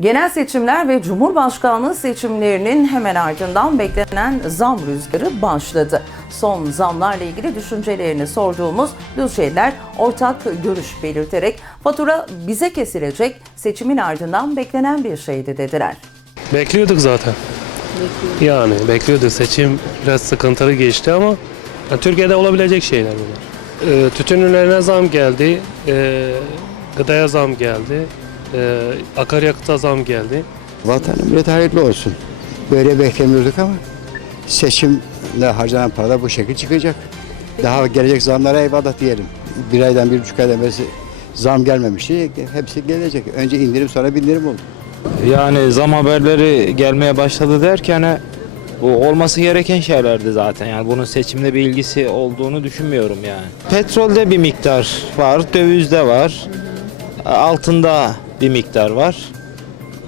Genel seçimler ve Cumhurbaşkanlığı seçimlerinin hemen ardından beklenen zam rüzgarı başladı. Son zamlarla ilgili düşüncelerini sorduğumuz Düzce'liler ortak görüş belirterek fatura bize kesilecek, seçimin ardından beklenen bir şeydi dediler. Bekliyorduk zaten. Yani bekliyorduk. Seçim biraz sıkıntılı geçti ama yani Türkiye'de olabilecek şeyler bunlar. Ee, tütün ürünlerine zam geldi. Ee, gıdaya zam geldi. Ee, akaryakıta zam geldi. Vatan millete hayırlı olsun. Böyle beklemiyorduk ama seçimle harcanan para da bu şekil çıkacak. Daha gelecek zamlara eyvallah diyelim. Bir aydan bir buçuk aydan beri zam gelmemişti. Hepsi gelecek. Önce indirim sonra bindirim oldu. Yani zam haberleri gelmeye başladı derken e, bu olması gereken şeylerdi zaten. Yani bunun seçimle bir ilgisi olduğunu düşünmüyorum yani. Petrolde bir miktar var, dövizde var, altında bir miktar var.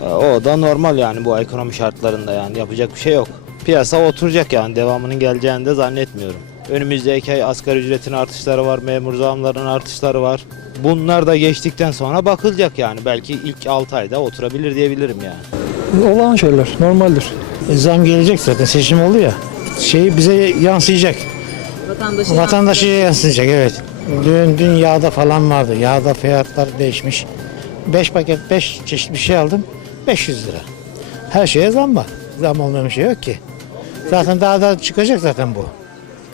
E, O da normal yani bu ekonomi şartlarında yani yapacak bir şey yok. Piyasa oturacak yani devamının geleceğini de zannetmiyorum. Önümüzdeki ay asgari ücretin artışları var, memur zamlarının artışları var. Bunlar da geçtikten sonra bakılacak yani. Belki ilk 6 ayda oturabilir diyebilirim yani. Olağan şeyler, normaldir. E, Zam gelecek zaten seçim oldu ya. Şey bize yansıyacak. Vatandaşa yansıyacak evet. Dün, dün yağda falan vardı. Yağda fiyatlar değişmiş. 5 paket 5 çeşit bir şey aldım. 500 lira. Her şeye zam var. Zam olmayan bir şey yok ki. Zaten daha da çıkacak zaten bu.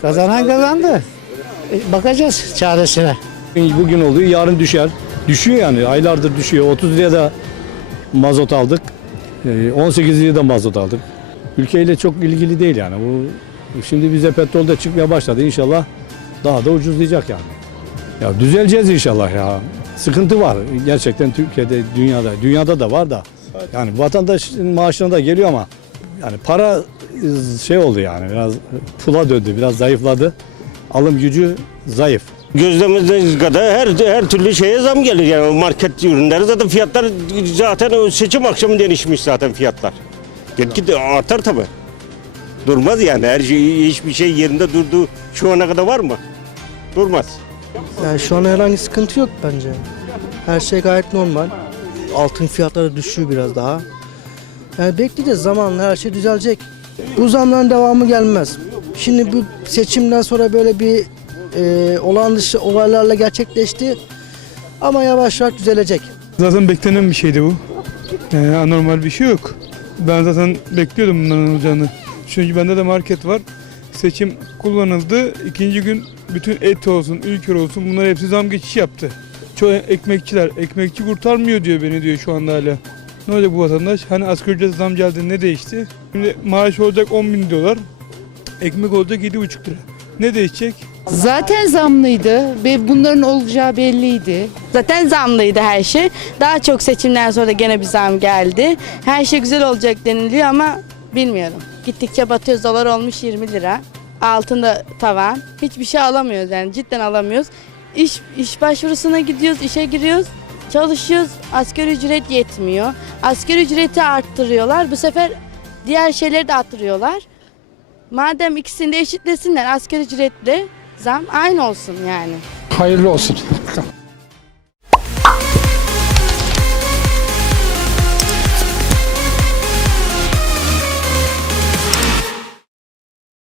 Kazanan kazandı. E, bakacağız çaresine. Bugün oluyor, yarın düşer. Düşüyor yani, aylardır düşüyor. 30 liraya da mazot aldık. Ee, 18 liraya da mazot aldık. Ülkeyle çok ilgili değil yani. Bu Şimdi bize petrol de çıkmaya başladı. İnşallah daha da ucuzlayacak yani. Ya düzeleceğiz inşallah ya. Sıkıntı var gerçekten Türkiye'de, dünyada. Dünyada da var da. Yani vatandaşın maaşına da geliyor ama yani para e, şey oldu yani biraz pula döndü, biraz zayıfladı. Alım gücü zayıf. Gözlemediğiniz kadar her her türlü şeye zam gelir yani market ürünleri zaten fiyatlar zaten seçim akşamı değişmiş zaten fiyatlar. Gitgide artar tabi. Durmaz yani her şey hiçbir şey yerinde durduğu şu ana kadar var mı? Durmaz. Yani şu an herhangi sıkıntı yok bence. Her şey gayet normal. Altın fiyatları düşüyor biraz daha. Yani bekleyeceğiz zamanla her şey düzelecek. Bu zamların devamı gelmez. Şimdi bu seçimden sonra böyle bir e, olağan dışı olaylarla gerçekleşti. Ama yavaş yavaş düzelecek. Zaten beklenen bir şeydi bu. Yani anormal bir şey yok. Ben zaten bekliyordum bunların olacağını. Çünkü bende de market var. Seçim kullanıldı. İkinci gün bütün et olsun, ülker olsun bunlar hepsi zam geçişi yaptı. Çoğu ekmekçiler, ekmekçi kurtarmıyor diyor beni diyor şu anda hala. Ne olacak bu vatandaş? Hani asgari ücret zam geldi ne değişti? Şimdi maaş olacak 10 bin dolar. Ekmek olacak 7,5 lira. Ne değişecek? Zaten zamlıydı ve bunların olacağı belliydi. Zaten zamlıydı her şey. Daha çok seçimden sonra gene bir zam geldi. Her şey güzel olacak deniliyor ama bilmiyorum. Gittikçe batıyoruz. Dolar olmuş 20 lira. Altında tavan. Hiçbir şey alamıyoruz yani cidden alamıyoruz. İş, iş başvurusuna gidiyoruz, işe giriyoruz. Çalışıyoruz. Asgari ücret yetmiyor. Asgari ücreti arttırıyorlar. Bu sefer diğer şeyleri de arttırıyorlar. Madem ikisini de eşitlesinler asgari ücretle zam aynı olsun yani. Hayırlı olsun.